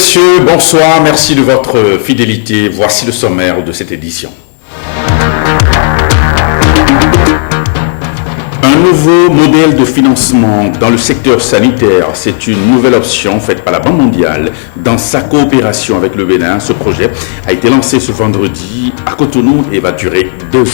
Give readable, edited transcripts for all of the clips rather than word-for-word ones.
messieurs, bonsoir, merci de votre fidélité. Voici le sommaire de cette édition. Un nouveau modèle de financement dans le secteur sanitaire, c'est une nouvelle option faite par la Banque mondiale dans sa coopération avec le Bénin. Ce projet a été lancé ce vendredi à Cotonou et va durer 2 ans.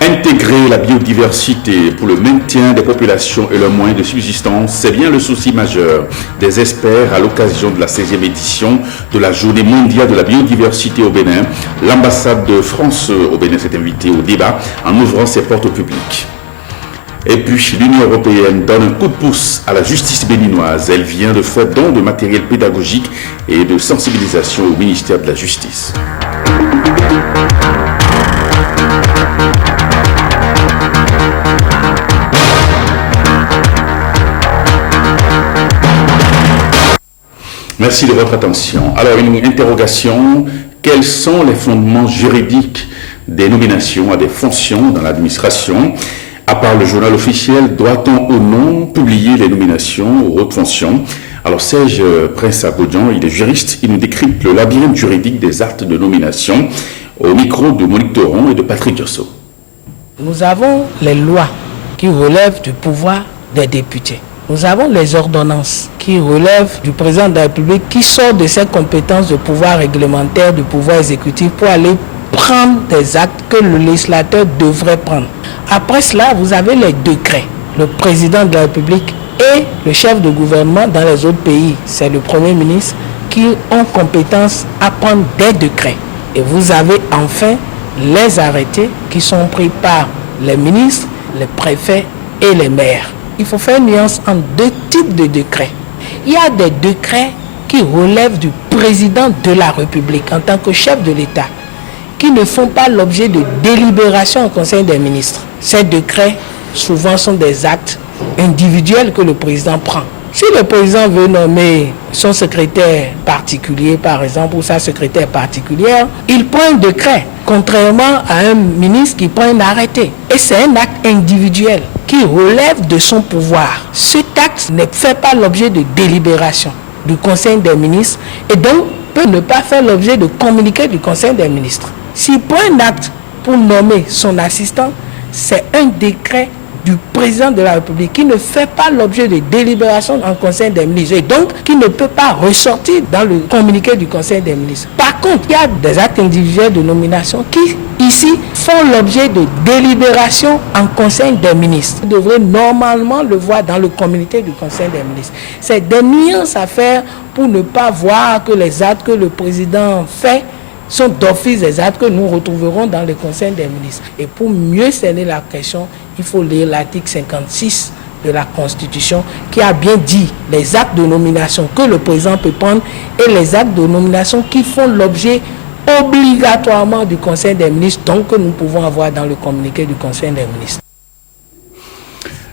Intégrer la biodiversité pour le maintien des populations et leurs moyens de subsistance, c'est bien le souci majeur des experts à l'occasion de la 16e édition de la Journée mondiale de la biodiversité au Bénin. L'ambassade de France au Bénin s'est invitée au débat en ouvrant ses portes au public. Et puis, l'Union européenne donne un coup de pouce à la justice béninoise. Elle vient de faire don de matériel pédagogique et de sensibilisation au ministère de la Justice. Merci de votre attention. Alors, une interrogation. Quels sont les fondements juridiques des nominations à des fonctions dans l'administration? À part le journal officiel, doit-on ou non publier les nominations aux hautes fonctions? Alors, Serge Prince Abodjan, il est juriste, il nous décrypte le labyrinthe juridique des actes de nomination au micro de Monique Thoron et de Patrick Diosso. Nous avons les lois qui relèvent du pouvoir des députés. Nous avons les ordonnances qui relèvent du président de la République qui sort de ses compétences de pouvoir réglementaire, de pouvoir exécutif pour aller prendre des actes que le législateur devrait prendre. Après cela, vous avez les décrets. Le président de la République et le chef de gouvernement dans les autres pays, c'est le Premier ministre, qui ont compétence à prendre des décrets. Et vous avez enfin les arrêtés qui sont pris par les ministres, les préfets et les maires. Il faut faire une nuance entre 2 types de décrets. Il y a des décrets qui relèvent du président de la République en tant que chef de l'État, qui ne font pas l'objet de délibération au Conseil des ministres. Ces décrets, souvent, sont des actes individuels que le président prend. Si le président veut nommer son secrétaire particulier, par exemple, ou sa secrétaire particulière, il prend un décret, contrairement à un ministre qui prend un arrêté. Et c'est un acte individuel qui relève de son pouvoir. Cet acte ne fait pas l'objet de délibération du Conseil des ministres et donc peut ne pas faire l'objet de communiqué du Conseil des ministres. S'il prend un acte pour nommer son assistant, c'est un décret du président de la République qui ne fait pas l'objet de délibération en Conseil des ministres et donc qui ne peut pas ressortir dans le communiqué du Conseil des ministres. Par contre, il y a des actes individuels de nomination qui, ici, font l'objet de délibération en Conseil des ministres. Vous devrez normalement le voir dans le communiqué du Conseil des ministres. C'est des nuances à faire pour ne pas voir que les actes que le président fait sont d'office des actes que nous retrouverons dans le Conseil des ministres. Et pour mieux cerner la question, il faut lire l'article 56 de la Constitution qui a bien dit les actes de nomination que le président peut prendre et les actes de nomination qui font l'objet obligatoirement du Conseil des ministres, donc que nous pouvons avoir dans le communiqué du Conseil des ministres.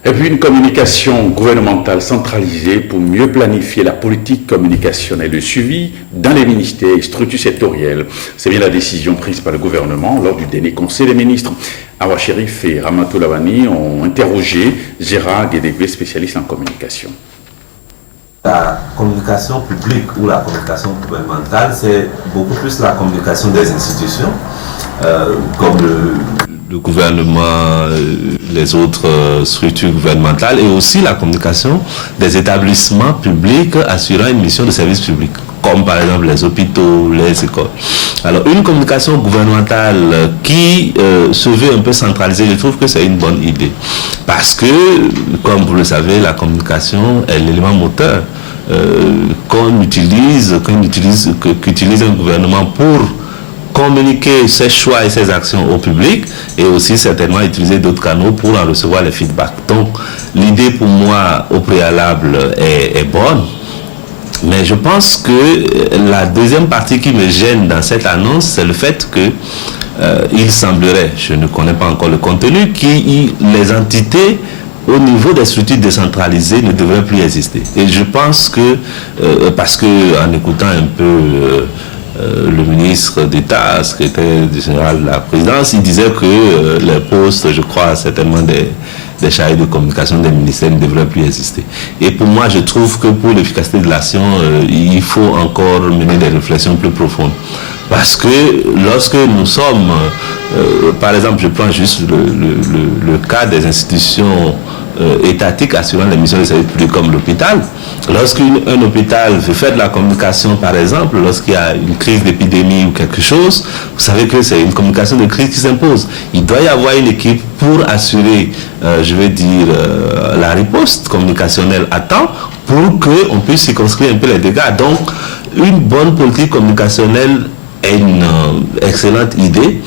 Et puis une communication gouvernementale centralisée pour mieux planifier la politique communicationnelle et le suivi dans les ministères et structures sectorielles. C'est bien la décision prise par le gouvernement lors du dernier Conseil des ministres. Awa Sherif et Ramatou Lavani ont interrogé Gérard Guédégué, spécialiste en communication. La communication publique ou la communication gouvernementale, c'est beaucoup plus la communication des institutions, comme le gouvernement, les autres structures gouvernementales, et aussi la communication des établissements publics assurant une mission de service public, comme par exemple les hôpitaux, les écoles. Alors une communication gouvernementale qui se veut un peu centralisée, je trouve que c'est une bonne idée. Parce que, comme vous le savez, la communication est l'élément moteur qu'utilise un gouvernement pour communiquer ses choix et ses actions au public et aussi certainement utiliser d'autres canaux pour en recevoir les feedbacks. Donc l'idée pour moi au préalable est bonne, mais je pense que la deuxième partie qui me gêne dans cette annonce, c'est le fait que il semblerait, je ne connais pas encore le contenu, que les entités au niveau des structures décentralisées ne devraient plus exister. Et je pense que, parce que en écoutant un peu le ministre d'État, secrétaire général de la présidence, il disait que les postes, je crois, certainement des chargés de communication des ministères ne devraient plus exister. Et pour moi, je trouve que pour l'efficacité de l'action, il faut encore mener des réflexions plus profondes. Parce que lorsque nous sommes, par exemple, je prends juste le cas des institutions étatiques assurant les missions de service public comme l'hôpital. Lorsqu'un hôpital veut faire de la communication, par exemple, lorsqu'il y a une crise d'épidémie ou quelque chose, vous savez que c'est une communication de crise qui s'impose. Il doit y avoir une équipe pour assurer, la riposte communicationnelle à temps pour qu'on puisse circonscrire un peu les dégâts. Donc, une bonne politique communicationnelle est une excellente idée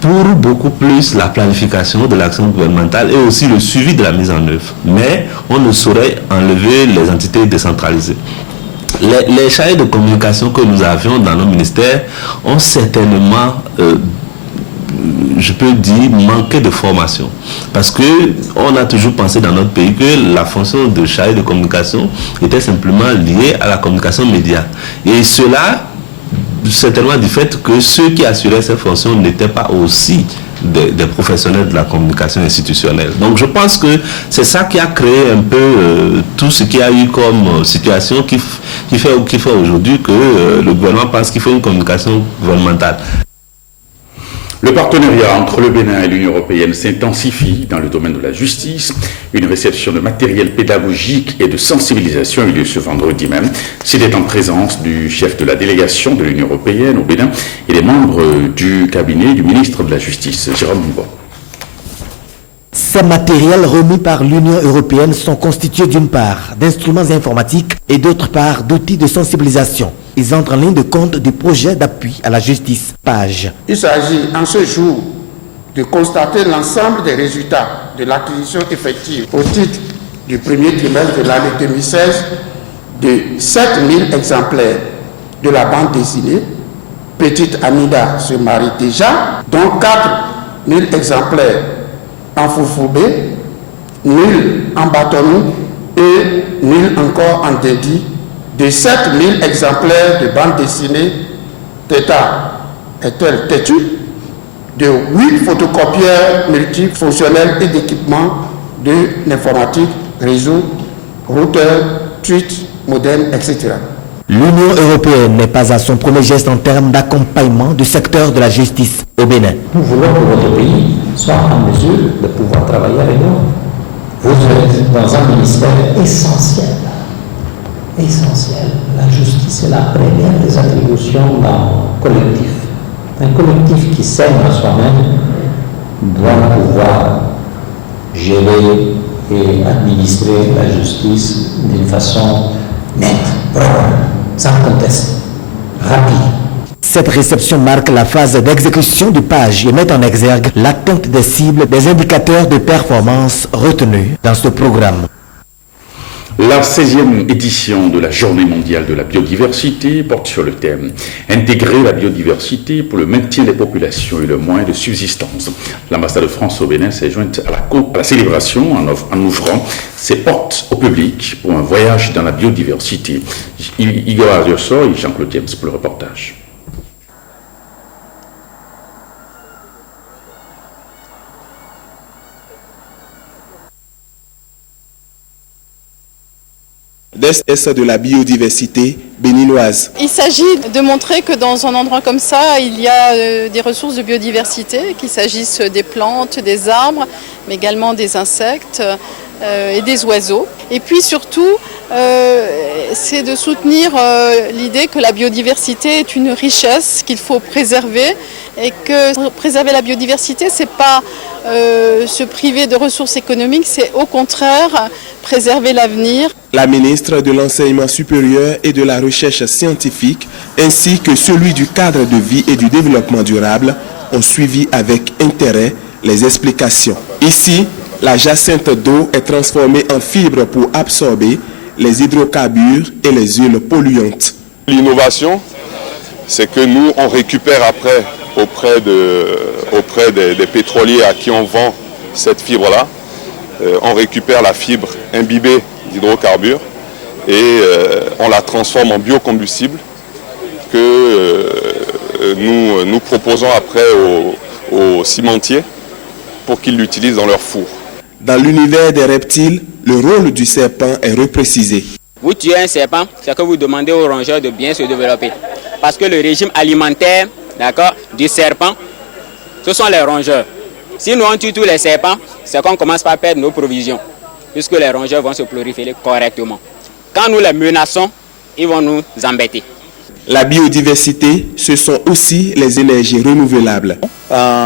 pour beaucoup plus la planification de l'action gouvernementale et aussi le suivi de la mise en œuvre. Mais on ne saurait enlever les entités décentralisées. Les chargés de communication que nous avions dans nos ministères ont certainement, je peux dire, manqué de formation. Parce qu'on a toujours pensé dans notre pays que la fonction de chargé de communication était simplement liée à la communication média. Et cela, certainement du fait que ceux qui assuraient ces fonctions n'étaient pas aussi des professionnels de la communication institutionnelle. Donc je pense que c'est ça qui a créé un peu tout ce qu'il y a eu comme situation qui fait aujourd'hui que le gouvernement pense qu'il faut une communication gouvernementale. Le partenariat entre le Bénin et l'Union européenne s'intensifie dans le domaine de la justice. Une réception de matériel pédagogique et de sensibilisation a eu lieu ce vendredi même. C'était en présence du chef de la délégation de l'Union européenne au Bénin et des membres du cabinet du ministre de la Justice, Jérôme Mouba. Ces matériels remis par l'Union européenne sont constitués d'une part d'instruments informatiques et d'autre part d'outils de sensibilisation. Ils entrent en ligne de compte du projet d'appui à la justice, PAGE. Il s'agit en ce jour de constater l'ensemble des résultats de l'acquisition effective au titre du premier trimestre de l'année 2016 de 7000 exemplaires de la bande dessinée. Petite Amida se marie déjà, dont 4000 exemplaires en Foufoubé, 1000 en Batonou et 1000 encore en Dédi, de 7000 exemplaires de bande dessinée Teta est-elle têtue, de 8 photocopieurs multifonctionnels et d'équipements de l'informatique, réseau, routeur, tweet, modem, etc. L'Union européenne n'est pas à son premier geste en termes d'accompagnement du secteur de la justice au Bénin. Nous voulons que votre pays soit en mesure de pouvoir travailler avec nous. Vous êtes dans un ministère essentiel. Essentiel. La justice est la première des attributions d'un collectif. Un collectif qui s'aime à soi-même doit pouvoir gérer et administrer la justice d'une façon nette, propre, sans conteste, rapide. Cette réception marque la phase d'exécution du PAGE et met en exergue l'atteinte des cibles des indicateurs de performance retenus dans ce programme. La 16e édition de la Journée mondiale de la biodiversité porte sur le thème « Intégrer la biodiversité pour le maintien des populations et le moyen de subsistance ». L'ambassade de France au Bénin s'est jointe à la célébration en ouvrant ses portes au public pour un voyage dans la biodiversité. Igor Arioso et Jean-Claude James pour le reportage. De la biodiversité béninoise. Il s'agit de montrer que dans un endroit comme ça, il y a des ressources de biodiversité, qu'il s'agisse des plantes, des arbres, mais également des insectes et des oiseaux. Et puis surtout, c'est de soutenir l'idée que la biodiversité est une richesse qu'il faut préserver et que préserver la biodiversité, c'est pas se priver de ressources économiques, c'est au contraire préserver l'avenir. La ministre de l'Enseignement supérieur et de la Recherche scientifique, ainsi que celui du cadre de vie et du développement durable, ont suivi avec intérêt les explications. Ici, la jacinthe d'eau est transformée en fibre pour absorber les hydrocarbures et les huiles polluantes. L'innovation, c'est que nous, on récupère après auprès des pétroliers à qui on vend cette fibre-là. On récupère la fibre imbibée d'hydrocarbures et on la transforme en biocombustible que nous proposons après aux cimentiers pour qu'ils l'utilisent dans leur four. Dans l'univers des reptiles, le rôle du serpent est reprécisé. Vous tuez un serpent, c'est que vous demandez aux rongeurs de bien se développer. Parce que le régime alimentaire, d'accord, du serpent, ce sont les rongeurs. Si nous on tue tous les serpents, c'est qu'on commence par perdre nos provisions, puisque les rongeurs vont se proliférer correctement. Quand nous les menaçons, ils vont nous embêter. La biodiversité, ce sont aussi les énergies renouvelables.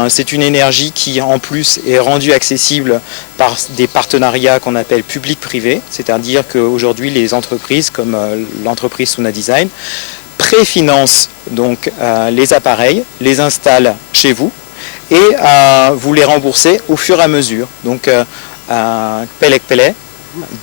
C'est une énergie qui en plus est rendue accessible par des partenariats qu'on appelle public-privé, c'est-à-dire qu'aujourd'hui les entreprises comme l'entreprise Suna Design préfinancent donc les appareils, les installent chez vous et vous les remboursez au fur et à mesure. Donc Pelec,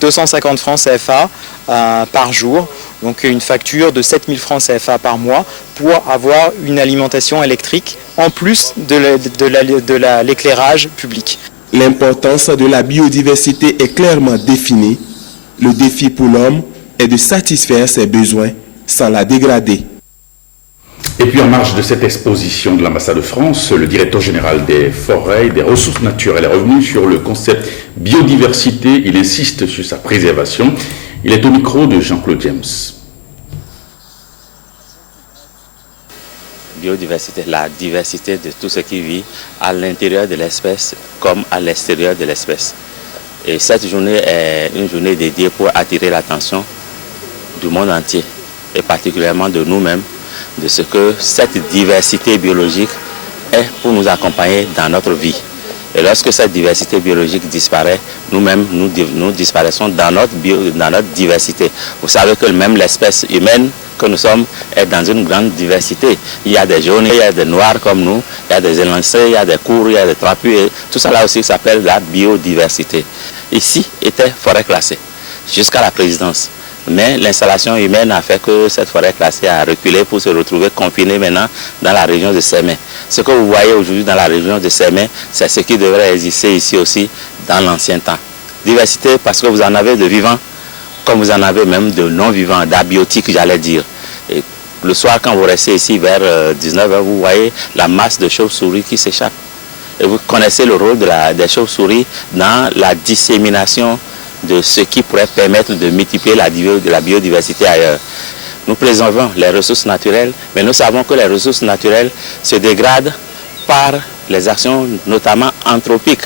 250 francs CFA par jour, donc une facture de 7000 francs CFA par mois pour avoir une alimentation électrique en plus de l'éclairage public. L'importance de la biodiversité est clairement définie. Le défi pour l'homme est de satisfaire ses besoins sans la dégrader. Et puis en marge de cette exposition de l'ambassade de France, le directeur général des forêts et des ressources naturelles est revenu sur le concept biodiversité. Il insiste sur sa préservation. Il est au micro de Jean-Claude James. Biodiversité, la diversité de tout ce qui vit à l'intérieur de l'espèce comme à l'extérieur de l'espèce. Et cette journée est une journée dédiée pour attirer l'attention du monde entier et particulièrement de nous-mêmes, de ce que cette diversité biologique est pour nous accompagner dans notre vie. Et lorsque cette diversité biologique disparaît, nous-mêmes, nous disparaissons dans notre diversité. Vous savez que même l'espèce humaine que nous sommes est dans une grande diversité. Il y a des jaunes, il y a des noirs comme nous, il y a des élancés, il y a des courts, il y a des trapus. Et tout ça là aussi s'appelle la biodiversité. Ici était forêt classée jusqu'à la présidence. Mais l'installation humaine a fait que cette forêt classée a reculé pour se retrouver confinée maintenant dans la région de Sémé. Ce que vous voyez aujourd'hui dans la région de Sémé, c'est ce qui devrait exister ici aussi dans l'ancien temps. Diversité parce que vous en avez de vivants, comme vous en avez même de non-vivants, d'abiotiques j'allais dire. Et le soir quand vous restez ici vers 19h, vous voyez la masse de chauves-souris qui s'échappe. Et vous connaissez le rôle des chauves-souris dans la dissémination de ce qui pourrait permettre de multiplier la biodiversité ailleurs. Nous préservons les ressources naturelles, mais nous savons que les ressources naturelles se dégradent par les actions notamment anthropiques.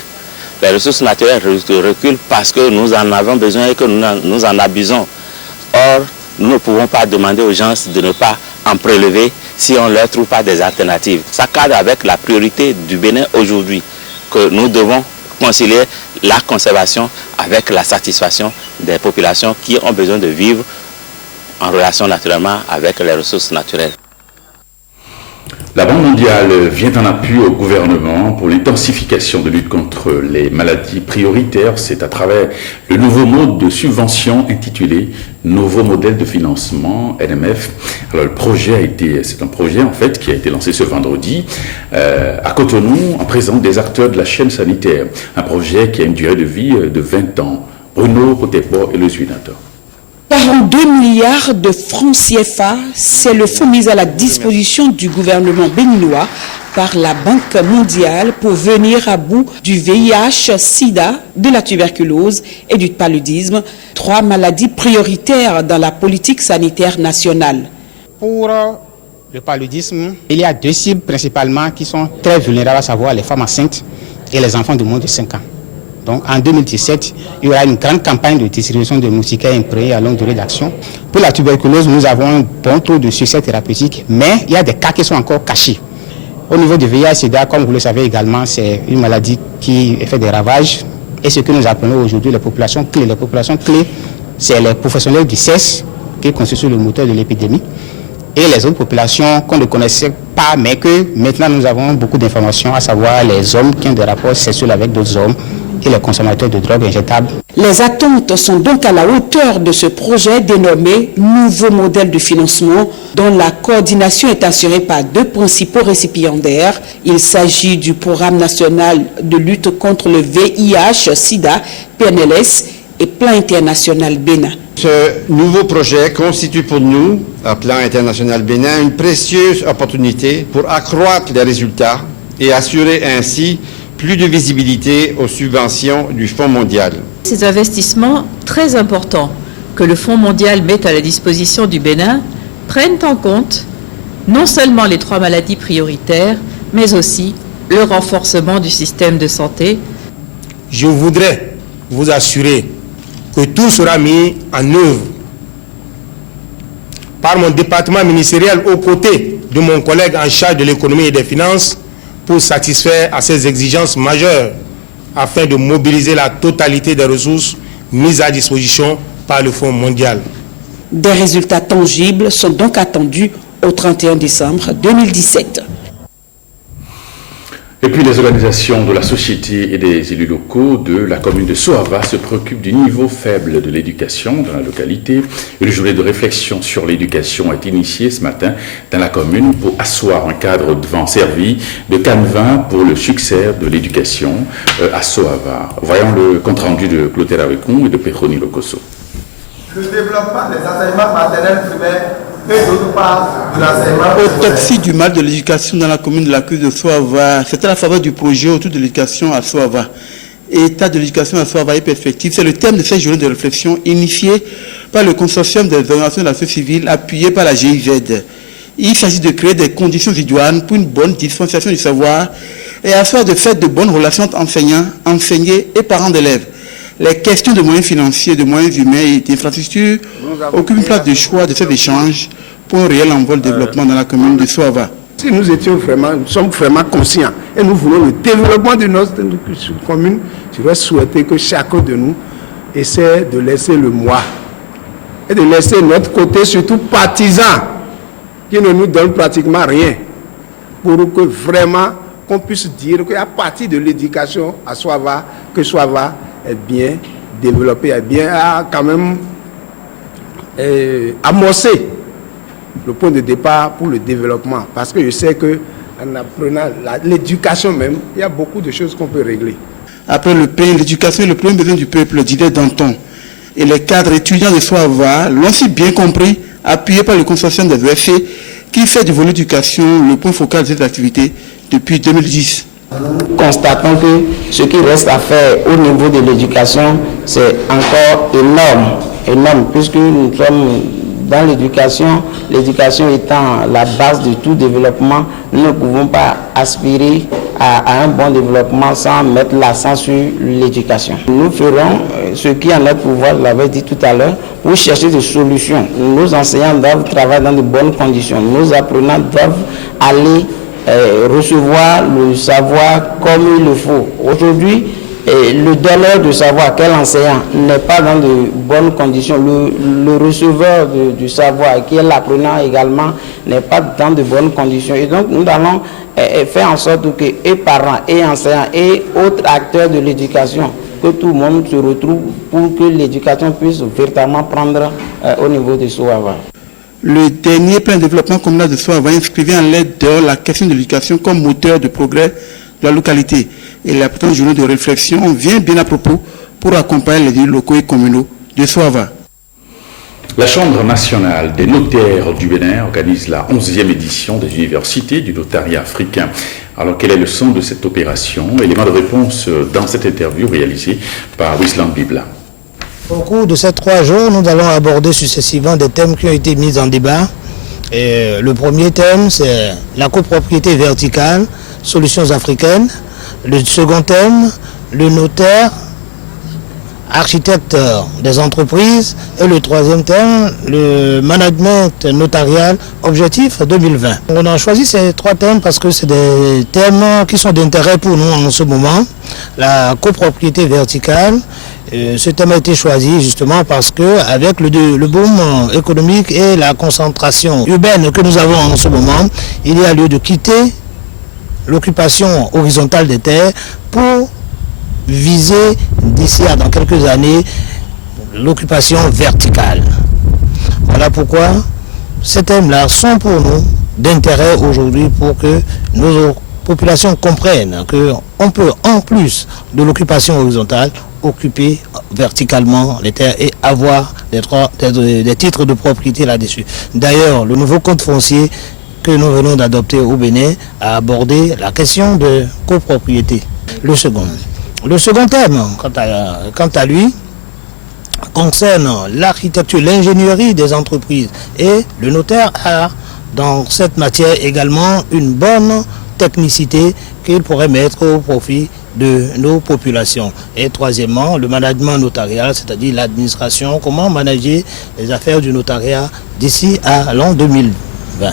Les ressources naturelles reculent parce que nous en avons besoin et que nous en abusons. Or, nous ne pouvons pas demander aux gens de ne pas en prélever si on ne leur trouve pas des alternatives. Ça cadre avec la priorité du Bénin aujourd'hui, que nous devons concilier la conservation avec la satisfaction des populations qui ont besoin de vivre en relation naturellement avec les ressources naturelles. La Banque mondiale vient en appui au gouvernement pour l'intensification de lutte contre les maladies prioritaires. C'est à travers le nouveau mode de subvention intitulé Nouveau modèle de financement, NMF. Alors le projet c'est un projet en fait qui a été lancé ce vendredi à Cotonou en présence des acteurs de la chaîne sanitaire. Un projet qui a une durée de vie de 20 ans. Bruno Potepo est le suivateur. 42 milliards de francs CFA, c'est le fonds mis à la disposition du gouvernement béninois par la Banque mondiale pour venir à bout du VIH, SIDA, de la tuberculose et du paludisme, 3 maladies prioritaires dans la politique sanitaire nationale. Pour le paludisme, il y a 2 cibles principalement qui sont très vulnérables, à savoir les femmes enceintes et les enfants de moins de 5 ans. Donc en 2017, il y aura une grande campagne de distribution de moustiquaires imprégnés à longue durée d'action. Pour la tuberculose, nous avons un bon taux de succès thérapeutique, mais il y a des cas qui sont encore cachés. Au niveau du VIH-Sida, comme vous le savez également, c'est une maladie qui fait des ravages. Et ce que nous appelons aujourd'hui les populations clés. Les populations clés, c'est les professionnels du CES qui constituent le moteur de l'épidémie. Et les autres populations qu'on ne connaissait pas, mais que maintenant nous avons beaucoup d'informations, à savoir les hommes qui ont des rapports sexuels avec d'autres hommes et les consommateurs de drogues injectables. Les attentes sont donc à la hauteur de ce projet dénommé Nouveau modèle de financement, dont la coordination est assurée par 2 principaux récipiendaires. Il s'agit du Programme national de lutte contre le VIH-Sida, PNLS, et Plan international Bénin. Ce nouveau projet constitue pour nous, à Plan international Bénin, une précieuse opportunité pour accroître les résultats et assurer ainsi plus de visibilité aux subventions du Fonds mondial. Ces investissements très importants que le Fonds mondial met à la disposition du Bénin prennent en compte non seulement les 3 maladies prioritaires, mais aussi le renforcement du système de santé. Je voudrais vous assurer que tout sera mis en œuvre par mon département ministériel aux côtés de mon collègue en charge de l'économie et des finances pour satisfaire à ces exigences majeures afin de mobiliser la totalité des ressources mises à disposition par le Fonds mondial. Des résultats tangibles sont donc attendus au 31 décembre 2017. Et puis les organisations de la société et des élus locaux de la commune de Soava se préoccupent du niveau faible de l'éducation dans la localité. Une journée de réflexion sur l'éducation est initiée ce matin dans la commune pour asseoir un cadre devant servi de canevas pour le succès de l'éducation à Soava. Voyons le compte-rendu de Clotaire Arécon et de Petroni Locoso. Le développement des enseignements maternels primaires et d'autre part de l'enseignement. Autopsie du mal de l'éducation dans la commune de la Cruz de Soava, c'est à la faveur du projet autour de l'éducation à Soava. État de l'éducation à Soava et perspective, c'est le thème de cette journée de réflexion initiée par le consortium des organisations de la société civile appuyé par la GIZ. Il s'agit de créer des conditions idoines pour une bonne dispensation du savoir et assurer de fait de bonnes relations entre enseignants, enseignés et parents d'élèves. Les questions de moyens financiers, de moyens humains et d'infrastructures occupent une place de choix de cet échange pour un réel envol de développement dans la commune de Soava. Si nous sommes vraiment conscients et nous voulons le développement de notre commune, je dois souhaiter que chacun de nous essaie de laisser le moi et de laisser notre côté surtout partisan qui ne nous donne pratiquement rien pour que vraiment qu'on puisse dire qu'à partir de l'éducation à Soava, que Soava est bien développé, est bien quand même amorcé le point de départ pour le développement. Parce que je sais qu'en apprenant l'éducation même, il y a beaucoup de choses qu'on peut régler. Après le pain, l'éducation est le premier besoin du peuple, disait Danton. Et les cadres étudiants de Soava l'ont si bien compris, appuyé par le consortium des EFC, qui fait du volet éducation le point focal de cette activité depuis 2010. Nous constatons que ce qui reste à faire au niveau de l'éducation, c'est encore énorme, puisque nous sommes dans l'éducation, l'éducation étant la base de tout développement, nous ne pouvons pas aspirer à un bon développement sans mettre l'accent sur l'éducation. Nous ferons ce qui est en notre pouvoir, je l'avais dit tout à l'heure, pour chercher des solutions. Nos enseignants doivent travailler dans de bonnes conditions, nos apprenants doivent aller recevoir le savoir comme il le faut. Aujourd'hui, le donneur de savoir, quel enseignant, n'est pas dans de bonnes conditions. Le receveur du savoir, qui est l'apprenant également, n'est pas dans de bonnes conditions. Et donc, nous allons faire en sorte que et parents, et enseignants, et autres acteurs de l'éducation, que tout le monde se retrouve pour que l'éducation puisse véritablement prendre au niveau de Soava. Le dernier plan de développement communal de Soava inscrivait en lettre la question de l'éducation comme moteur de progrès de la localité. Et la présente journée de réflexion vient bien à propos pour accompagner les élus locaux et communaux de Soava. La Chambre nationale des notaires du Bénin organise la 11e édition des universités du notariat africain. Alors quel est le sens de cette opération? Élément de réponse dans cette interview réalisée par Wisland Bibla. Au cours de ces 3 jours, nous allons aborder successivement des thèmes qui ont été mis en débat. Et le premier thème, c'est la copropriété verticale, solutions africaines. Le second thème, le notaire, architecte des entreprises. Et le troisième thème, le management notarial, objectif 2020. On a choisi ces 3 thèmes parce que c'est des thèmes qui sont d'intérêt pour nous en ce moment. La copropriété verticale, ce thème a été choisi justement parce que avec le boom économique et la concentration urbaine que nous avons en ce moment, il y a lieu de quitter l'occupation horizontale des terres pour viser d'ici à dans quelques années l'occupation verticale. Voilà pourquoi ces thèmes-là sont pour nous d'intérêt aujourd'hui pour que nos populations comprennent qu'on peut, en plus de l'occupation horizontale, occuper verticalement les terres et avoir des titres de propriété là-dessus. D'ailleurs, le nouveau code foncier que nous venons d'adopter au Bénin a abordé la question de copropriété. le second. Le second thème, quant à lui, concerne l'architecture, l'ingénierie des entreprises. Et le notaire a dans cette matière également une bonne technicité qu'il pourrait mettre au profit de nos populations. Et troisièmement, le management notarial, c'est-à-dire l'administration, comment manager les affaires du notariat d'ici à l'an 2020.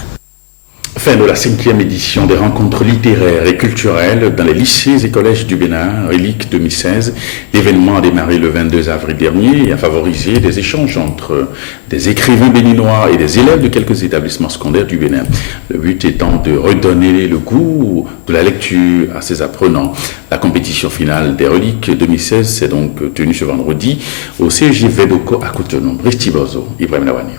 Fin de la 5e édition des rencontres littéraires et culturelles dans les lycées et collèges du Bénin, Relique 2016. L'événement a démarré le 22 avril dernier et a favorisé des échanges entre des écrivains béninois et des élèves de quelques établissements secondaires du Bénin. Le but étant de redonner le goût de la lecture à ces apprenants. La compétition finale des Reliques 2016 s'est donc tenue ce vendredi au CEJ Vedoko à Cotonou. Bristibozo, Ibrahim Lawani.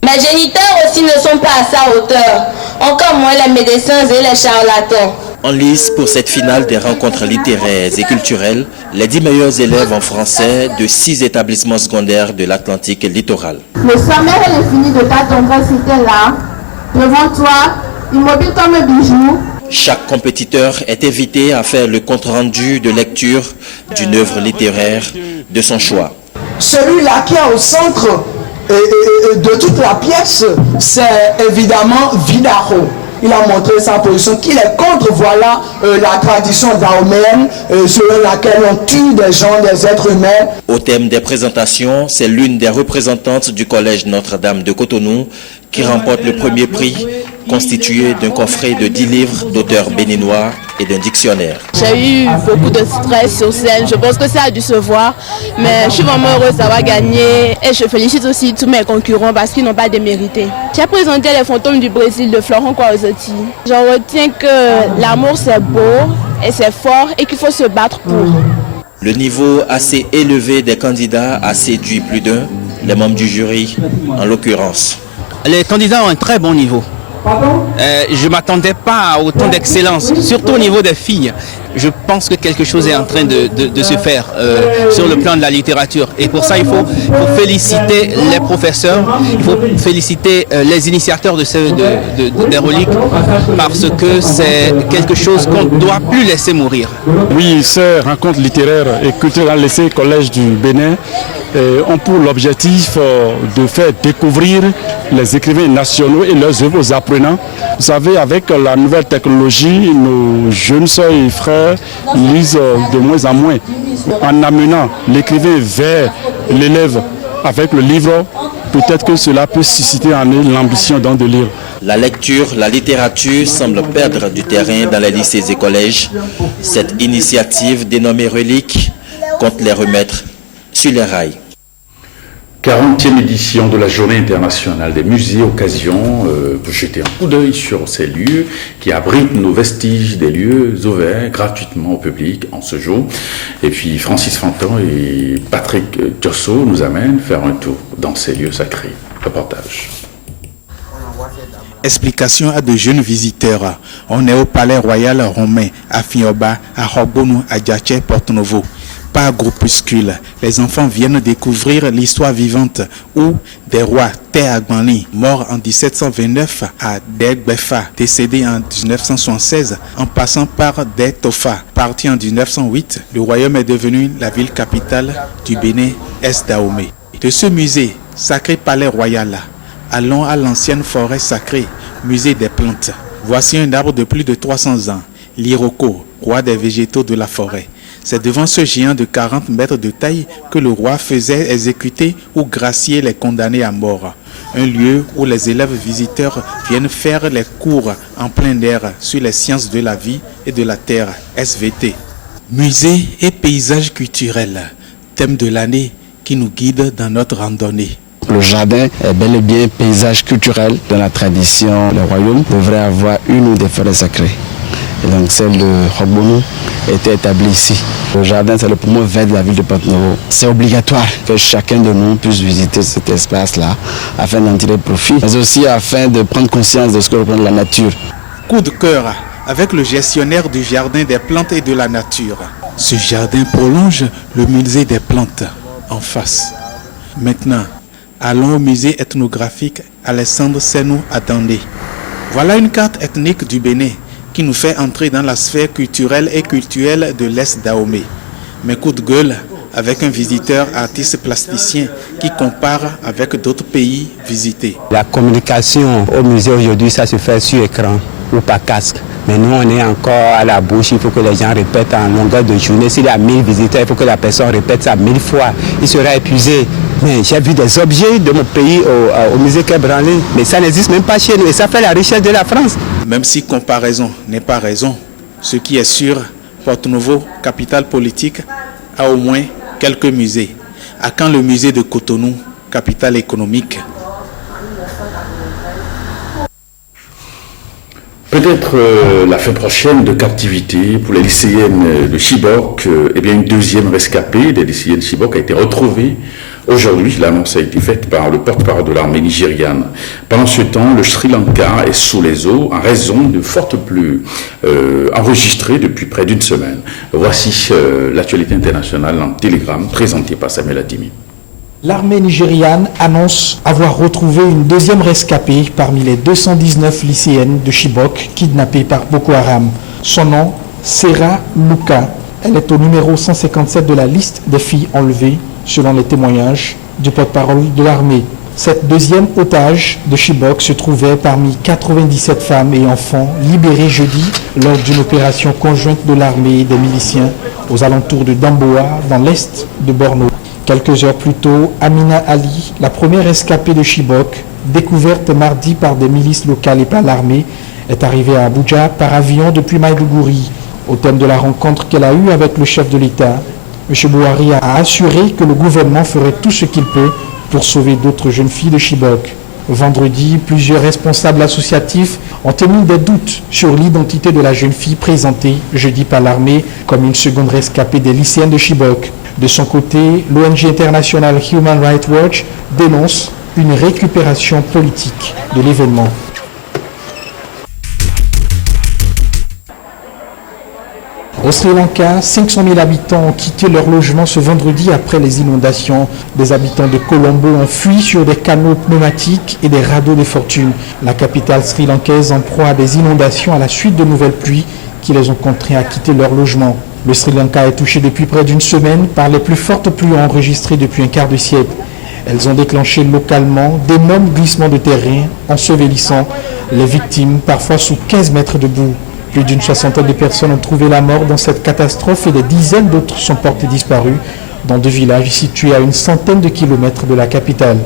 Les géniteurs aussi ne sont pas à sa hauteur, encore moins les médecins et les charlatans. En lice pour cette finale des rencontres littéraires et culturelles, les 10 meilleurs élèves en français de 6 établissements secondaires de l'Atlantique littoral. Le sommet et l'infini de ta tendresse était là, devant toi, immobile comme un bijou. Chaque compétiteur est invité à faire le compte-rendu de lecture d'une œuvre littéraire de son choix. Celui-là qui est au centre de toute la pièce, c'est évidemment Vidaro. Il a montré sa position qu'il est contre, voilà, la tradition dahoméenne selon laquelle on tue des gens, des êtres humains. Au thème des présentations, c'est l'une des représentantes du collège Notre-Dame de Cotonou qui remporte le premier prix, constitué d'un coffret de 10 livres d'auteurs béninois et d'un dictionnaire. J'ai eu beaucoup de stress sur scène, je pense que ça a dû se voir, mais je suis vraiment heureuse d'avoir gagné et je félicite aussi tous mes concurrents parce qu'ils n'ont pas démérité. J'ai présenté Les fantômes du Brésil de Florent Kouazotti. J'en retiens que l'amour c'est beau et c'est fort et qu'il faut se battre pour. Le niveau assez élevé des candidats a séduit plus d'un, les membres du jury en l'occurrence. Les candidats ont un très bon niveau. Je ne m'attendais pas à autant d'excellence, surtout au niveau des filles. Je pense que quelque chose est en train de se faire sur le plan de la littérature. Et pour ça, il faut féliciter les professeurs, il faut féliciter les initiateurs des reliques, parce que c'est quelque chose qu'on ne doit plus laisser mourir. Oui, ces rencontres littéraires et culturelles dans les lycées et collèges du Bénin ont pour l'objectif de faire découvrir les écrivains nationaux et leurs œuvres aux apprenants. Vous savez, avec la nouvelle technologie, nos jeunes sœurs et frères lisent de moins en moins. En amenant l'écrivain vers l'élève avec le livre, peut-être que cela peut susciter en eux l'ambition de lire. La lecture, la littérature semble perdre du terrain dans les lycées et collèges. Cette initiative dénommée Relique compte les remettre sur les rails. 40e édition de la Journée internationale des musées, occasion pour jeter un coup d'œil sur ces lieux qui abritent nos vestiges des lieux ouverts gratuitement au public en ce jour. Et puis Francis Fanton et Patrick Diosso nous amènent faire un tour dans ces lieux sacrés. Reportage. Explication à de jeunes visiteurs. On est au Palais Royal Romain, à Fioba, à Robonou, à Djaché, Porto-Novo. Par groupuscule, les enfants viennent découvrir l'histoire vivante où des rois Té Agbanli, mort en 1729 à Degbefa, décédé en 1976, en passant par Dé Tofa, parti en 1908, le royaume est devenu la ville capitale du Bénin, Est-Dahomey. De ce musée, Sacré Palais Royal, allons à l'ancienne forêt sacrée, musée des plantes. Voici un arbre de plus de 300 ans, l'Iroko, roi des végétaux de la forêt. C'est devant ce géant de 40 mètres de taille que le roi faisait exécuter ou gracier les condamnés à mort. Un lieu où les élèves visiteurs viennent faire les cours en plein air sur les sciences de la vie et de la terre, SVT. Musée et paysages culturels, thème de l'année qui nous guide dans notre randonnée. Le jardin est bel et bien paysage culturel. Dans la tradition, le royaume devrait avoir une ou des forêts sacrées. Et donc celle de Robonou était établie ici. Le jardin, c'est le poumon vert de la ville de Porto-Novo. C'est obligatoire que chacun de nous puisse visiter cet espace-là afin d'en tirer profit, mais aussi afin de prendre conscience de ce que représente la nature. Coup de cœur avec le gestionnaire du jardin des plantes et de la nature. Ce jardin prolonge le musée des plantes en face. Maintenant, allons au musée ethnographique Alessandre Senou à Dandé. Voilà une carte ethnique du Bénin qui nous fait entrer dans la sphère culturelle et cultuelle de l'Est Dahomey. Mais coup de gueule avec un visiteur artiste plasticien qui compare avec d'autres pays visités. La communication au musée aujourd'hui, ça se fait sur écran ou par casque. Mais nous, on est encore à la bouche, il faut que les gens répètent en longueur de journée. S'il y a 1000 visiteurs, il faut que la personne répète ça 1000 fois. Il sera épuisé. Mais j'ai vu des objets de mon pays au musée Quai Branly, mais ça n'existe même pas chez nous et ça fait la richesse de la France. Même si comparaison n'est pas raison, ce qui est sûr, Porto-Novo, capitale politique, a au moins quelques musées. À quand le musée de Cotonou, capitale économique? Peut-être la fin prochaine de captivité pour les lycéennes de Chibok. Eh bien, une deuxième rescapée des lycéennes de Chibok a été retrouvée aujourd'hui. L'annonce a été faite par le porte-parole de l'armée nigériane. Pendant ce temps, le Sri Lanka est sous les eaux en raison de fortes pluies enregistrées depuis près d'une semaine. Voici l'actualité internationale en télégramme présentée par Samuel Adimi. L'armée nigériane annonce avoir retrouvé une deuxième rescapée parmi les 219 lycéennes de Chibok kidnappées par Boko Haram. Son nom, Serah Luka. Elle est au numéro 157 de la liste des filles enlevées, selon les témoignages du porte-parole de l'armée. Cette deuxième otage de Chibok se trouvait parmi 97 femmes et enfants libérés jeudi lors d'une opération conjointe de l'armée et des miliciens aux alentours de Damboa, dans l'est de Borno. Quelques heures plus tôt, Amina Ali, la première rescapée de Chibok, découverte mardi par des milices locales et par l'armée, est arrivée à Abuja par avion depuis Maïdougouri. Au thème de la rencontre qu'elle a eue avec le chef de l'État, M. Buhari a assuré que le gouvernement ferait tout ce qu'il peut pour sauver d'autres jeunes filles de Chibok. Vendredi, plusieurs responsables associatifs ont émis des doutes sur l'identité de la jeune fille présentée jeudi par l'armée comme une seconde rescapée des lycéennes de Chibok. De son côté, l'ONG internationale Human Rights Watch dénonce une récupération politique de l'événement. Au Sri Lanka, 500 000 habitants ont quitté leur logement ce vendredi après les inondations. Des habitants de Colombo ont fui sur des canaux pneumatiques et des radeaux de fortune. La capitale sri-lankaise en proie à des inondations à la suite de nouvelles pluies qui les ont contraints à quitter leur logement. Le Sri Lanka est touché depuis près d'une semaine par les plus fortes pluies enregistrées depuis un quart de siècle. Elles ont déclenché localement d'énormes glissements de terrain, ensevelissant les victimes, parfois sous 15 mètres de boue. Plus d'une soixantaine de personnes ont trouvé la mort dans cette catastrophe et des dizaines d'autres sont portées disparues dans 2 villages situés à une centaine de kilomètres de la capitale.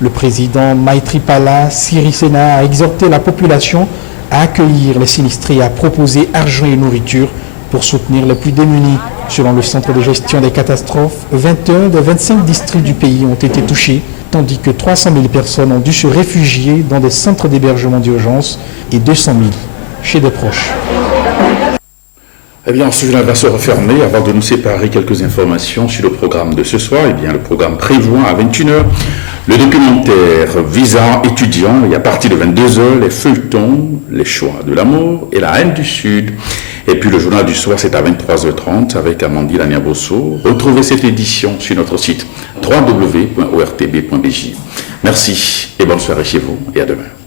Le président Maithripala Sirisena a exhorté la population à accueillir les sinistrés et à proposer argent et nourriture pour soutenir les plus démunis. Selon le centre de gestion des catastrophes, 21 des 25 districts du pays ont été touchés, tandis que 300 000 personnes ont dû se réfugier dans des centres d'hébergement d'urgence et 200 000 chez des proches. Eh bien, ce journal va se refermer. Avant de nous séparer, quelques informations sur le programme de ce soir. Eh bien, le programme prévoit à 21h le documentaire Visa étudiant et à partir de 22h, les feuilletons, les choix de l'amour et la haine du Sud. Et puis le journal du soir, c'est à 23h30 avec Amandine Aniabosso. Retrouvez cette édition sur notre site www.ortb.bj. Merci et bonne soirée chez vous et à demain.